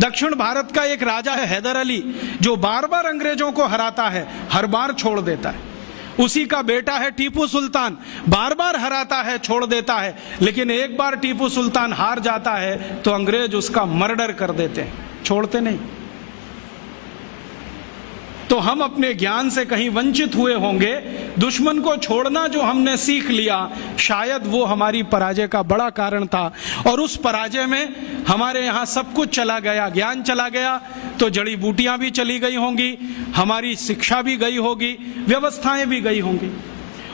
दक्षिण भारत का एक राजा है हैदर अली, जो बार बार अंग्रेजों को हराता है, हर बार छोड़ देता है। उसी का बेटा है टीपू सुल्तान, बार बार हराता है, छोड़ देता है, लेकिन एक बार टीपू सुल्तान हार जाता है तो अंग्रेज उसका मर्डर कर देते हैं, छोड़ते नहीं। तो हम अपने ज्ञान से कहीं वंचित हुए होंगे। दुश्मन को छोड़ना जो हमने सीख लिया, शायद वो हमारी पराजय का बड़ा कारण था। और उस पराजय में हमारे यहाँ सब कुछ चला गया, ज्ञान चला गया, तो जड़ी बूटियां भी चली गई होंगी, हमारी शिक्षा भी गई होगी, व्यवस्थाएं भी गई होंगी।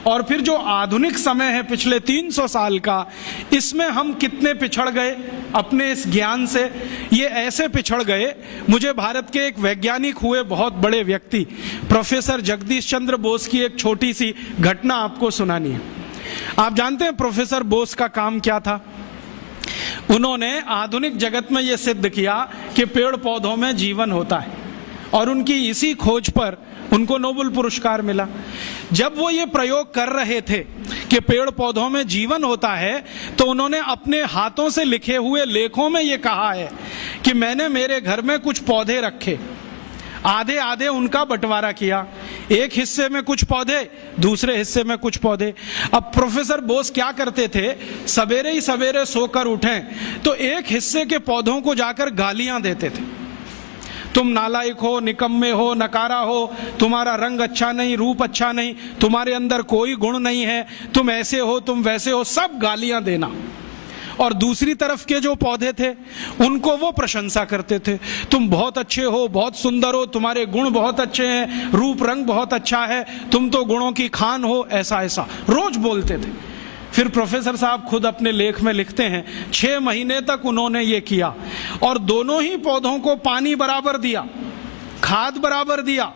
और फिर जो आधुनिक समय है पिछले 300 साल का, इसमें हम कितने पिछड़ गए अपने इस ज्ञान से। ये ऐसे पिछड़ गए, मुझे भारत के एक वैज्ञानिक हुए बहुत बड़े व्यक्ति प्रोफेसर जगदीश चंद्र बोस की एक छोटी सी घटना आपको सुनानी है। आप जानते हैं प्रोफेसर बोस का काम क्या था? उन्होंने आधुनिक जगत में यह सिद्ध किया कि पेड़ पौधों में जीवन होता है, और उनकी इसी खोज पर उनको नोबेल पुरस्कार मिला। जब वो ये प्रयोग कर रहे थे कि पेड़ पौधों में जीवन होता है, तो उन्होंने अपने हाथों से लिखे हुए लेखों में ये कहा है कि मैंने मेरे घर में कुछ पौधे रखे, आधे आधे उनका बंटवारा किया, एक हिस्से में कुछ पौधे, दूसरे हिस्से में कुछ पौधे। अब प्रोफेसर बोस क्या करते थे, सवेरे ही सवेरे सोकर उठें तो एक हिस्से के पौधों को जाकर गालियां देते थे। तुम नालायक हो, निकम्मे हो, नकारा हो, तुम्हारा रंग अच्छा नहीं, रूप अच्छा नहीं, तुम्हारे अंदर कोई गुण नहीं है, तुम ऐसे हो, तुम वैसे हो, सब गालियां देना। और दूसरी तरफ के जो पौधे थे उनको वो प्रशंसा करते थे, तुम बहुत अच्छे हो, बहुत सुंदर हो, तुम्हारे गुण बहुत अच्छे हैं, रूप रंग बहुत अच्छा है, तुम तो गुणों की खान हो, ऐसा ऐसा रोज बोलते थे। फिर प्रोफेसर साहब खुद अपने लेख में लिखते हैं 6 महीने तक उन्होंने ये किया, और दोनों ही पौधों को पानी बराबर दिया, खाद बराबर दिया,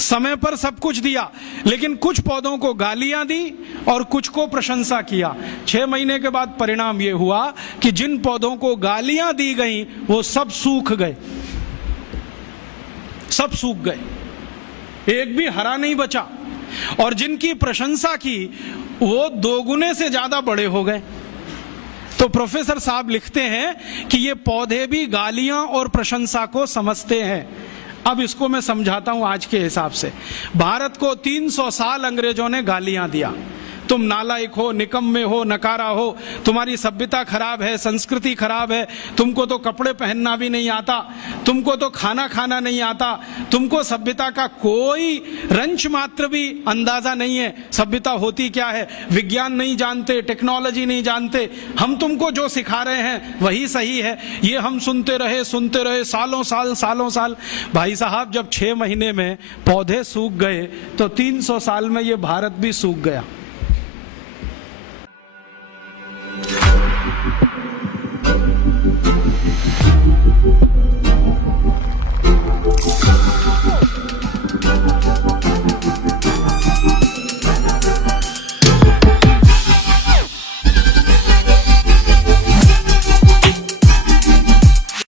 समय पर सब कुछ दिया, लेकिन कुछ पौधों को गालियां दी और कुछ को प्रशंसा किया। 6 महीने के बाद परिणाम ये हुआ कि जिन पौधों को गालियां दी गई वो सब सूख गए, सब सूख गए, एक भी हरा नहीं बचा। और जिनकी प्रशंसा की वो 2 गुने से ज्यादा बड़े हो गए। तो प्रोफेसर साहब लिखते हैं कि ये पौधे भी गालियां और प्रशंसा को समझते हैं। अब इसको मैं समझाता हूं आज के हिसाब से। भारत को 300 साल अंग्रेजों ने गालियां दिया, तुम नालायक हो, निकम्मे हो, नकारा हो, तुम्हारी सभ्यता खराब है, संस्कृति खराब है, तुमको तो कपड़े पहनना भी नहीं आता, तुमको तो खाना खाना नहीं आता, तुमको सभ्यता का कोई रंच मात्र भी अंदाजा नहीं है, सभ्यता होती क्या है, विज्ञान नहीं जानते, टेक्नोलॉजी नहीं जानते, हम तुमको जो सिखा रहे हैं वही सही है। ये हम सुनते रहे सालों साल। भाई साहब, जब 6 महीने में पौधे सूख गए तो 300 साल में ये भारत भी सूख गया।